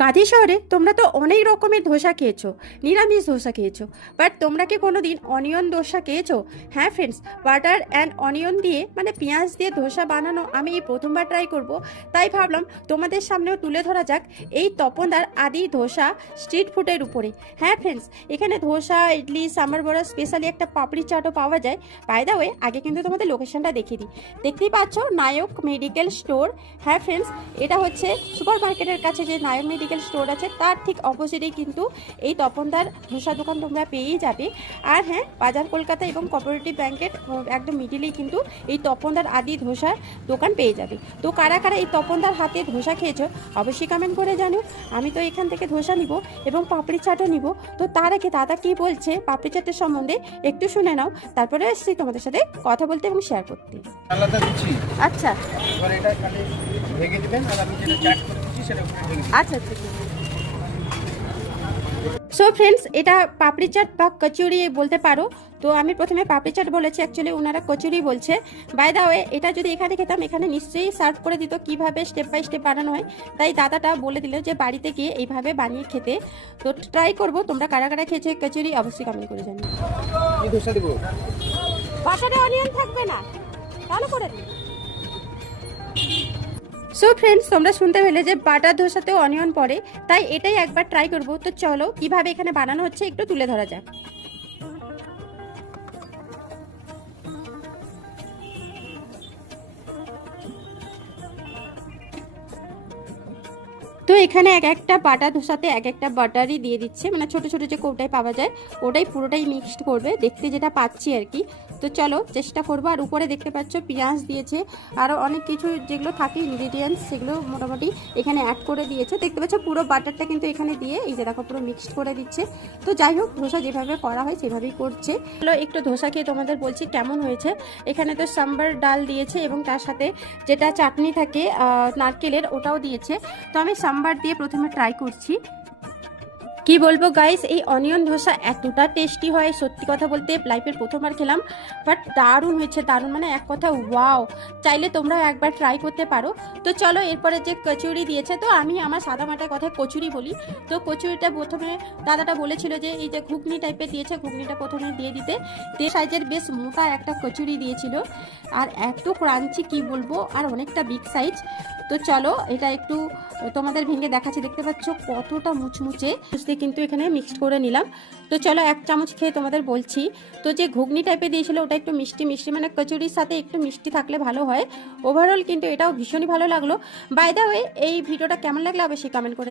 কাঁথি শহরে তোমরা তো অনেক রকমের ধোসা খেয়েছো, নিরামিষ ধোসা খেয়েছো বাট তোমরা কি কোনো দিন অনিয়ন ধোসা খেয়েছো? হ্যাঁ ফ্রেন্ডস বাটার অ্যান্ড অনিয়ন দিয়ে মানে পেঁয়াজ দিয়ে ধোসা বানানো আমি এই প্রথমবার ট্রাই করব, তাই ভাবলাম তোমাদের সামনেও তুলে ধরা যাক এই তপনদার আদি ধোসা স্ট্রিট ফুডের উপরে। হ্যাঁ ফ্রেন্ডস এখানে ধোসা, ইডলি, সাম্বার বড়া স্পেশালি একটা পাপড়ি চাটও পাওয়া যায়। বাই দা ওয়ে আগে কিন্তু তোমাদের লোকেশনটা দেখিয়ে দিই। দেখতেই পাচ্ছ নায়ক মেডিকেল স্টোর হ্যাঁ ফ্রেন্ডস এটা হচ্ছে সুপার মার্কেটের কাছে যে নায়ক মেডিকেল স্টোর আছে তার ঠিক অপোজিটেই কিন্তু এই তপনদার ধোসা দোকান তোমরা পেয়েই যাবে। আর হ্যাঁ বাজার কলকাতা এবং কোঅপারেটিভ ব্যাংকের একদম মিডিলেই কিন্তু এই তপনদার আদি ধোসার দোকান পেয়ে যাবে। তো কারা কারা এই তপনদার হাতে ধোসা খেয়েছো অবশ্যই কমেন্ট করে জানো। আমি তো এখান থেকে ধোসা নিব এবং পাপড়ি চাটও নিব। তো তার আগে দাদা কি বলছে পাপড়ি চাটের সম্বন্ধে একটু শুনে নাও তারপরে এসছি তোমাদের সাথে কথা বলতে এবং শেয়ার করতে। আচ্ছা। এবার এটা খালি ভেঙে দেবেন আর আমি যেটা চাট আচ্ছা আচ্ছা সো ফ্রেন্ডস এটা পাপড়ি চাট বা কচুরি বলতে পারো। তো আমি প্রথমে পাপড়ি চাট বলেছি অ্যাকচুয়ালি ওনারা কচুরি বলছে। বাই দা ওয়ে এটা যদি এখানে খেতাম এখানে নিশ্চয়ই সার্ভ করে দিত কীভাবে স্টেপ বাই স্টেপ বানানো হয়। তাই দাদাটা বলে দিল যে বাড়িতে গিয়ে এইভাবে বানিয়ে খেতে। তো ট্রাই করব তোমরা কারা কারা খেয়েছে কচুরি অবশ্যই কমেন্ট করে জানি অনিয়ন থাকবে না। ভালো করে দিন সো ফ্রেন্ডস তোমরা শুনতে পেলে যে বাটার ধোসাতেও অনিয়ন পড়ে, তাই এটাই একবার ট্রাই করব। তো চলো, কীভাবে এখানে বানানো হচ্ছে একটু তুলে ধরা যাক। তো এখানে এক একটা বাটা ধোসাতে এক একটা বাটারই দিয়ে দিচ্ছে। মানে ছোট ছোট যে কৌটায় পাওয়া যায়, ওটাই পুরোটাই মিক্সড করবে, দেখতে যেটা পাচ্ছি আর কি। তো চলো, চেষ্টা করব। আর উপরে দেখতে পাচ্ছ পেঁয়াজ দিয়েছে। আরও অনেক কিছু যেগুলো থাকে ইনগ্রিডিয়েন্টস সেগুলো মোটামুটি এখানে অ্যাড করে দিয়েছে। দেখতে পাচ্ছ পুরো বাটারটা কিন্তু এখানে দিয়ে এই যে দেখো পুরো মিক্সড করে দিচ্ছে। তো যাই হোক, ধোসা যেভাবে করা হয় সেভাবেই করছে। চলো, একটু ধোসা খেয়ে তোমাদের বলছি কেমন হয়েছে। এখানে তো সাম্বার ডাল দিয়েছে এবং তার সাথে যেটা চাটনি থাকে নারকেলের, ওটাও দিয়েছে। তো আমি সাম্বার দিয়ে প্রথমে ট্রাই করছি। কি বলব গাইস এই অনিয়ন ধোসা এতটা টেস্টি হয়, সত্যি কথা বলতে লাইফের প্রথমবার খেলাম বাট দারুণ হয়েছে, দারুণ। মানে এক কথা ওয়াও চাইলে তোমরা একবার ট্রাই করতে পারো। তো চলো, এরপরে যে কচুরি দিয়েছে, তো আমি আমার সাদা মাটার কথায় কচুরি বলি। তো কচুরিটা প্রথমে দাদাটা বলেছিল যে, এই যে ঘুগনি টাইপের দিয়েছে, ঘুগনিটা প্রথমে দিয়ে দিতে। তে সাইজের বেশ মোটা একটা কচুরি দিয়েছিল। আর এত ক্রাঞ্চি কি বলব, আর অনেকটা বিগ সাইজ তো চলো, এটা একটু তোমাদের ভেঙে দেখাচ্ছি। দেখতে পাচ্ছ কতটা মুচমুচে। মুচতে কিন্তু এখানে মিক্সড করে নিলাম। তো চলো, এক চামচ খেয়ে তোমাদের বলছি। তো যে ঘুগনি টাইপে দিয়েছিল, ওটা একটু মিষ্টি মিষ্টি মানে কচুরির সাথে একটু মিষ্টি থাকলে ভালো হয়। ওভারঅল কিন্তু এটাও ভীষণই ভালো লাগল। বাই দা এই ভিডিওটা কেমন লাগল, অবশ্যই কমেন্ট করে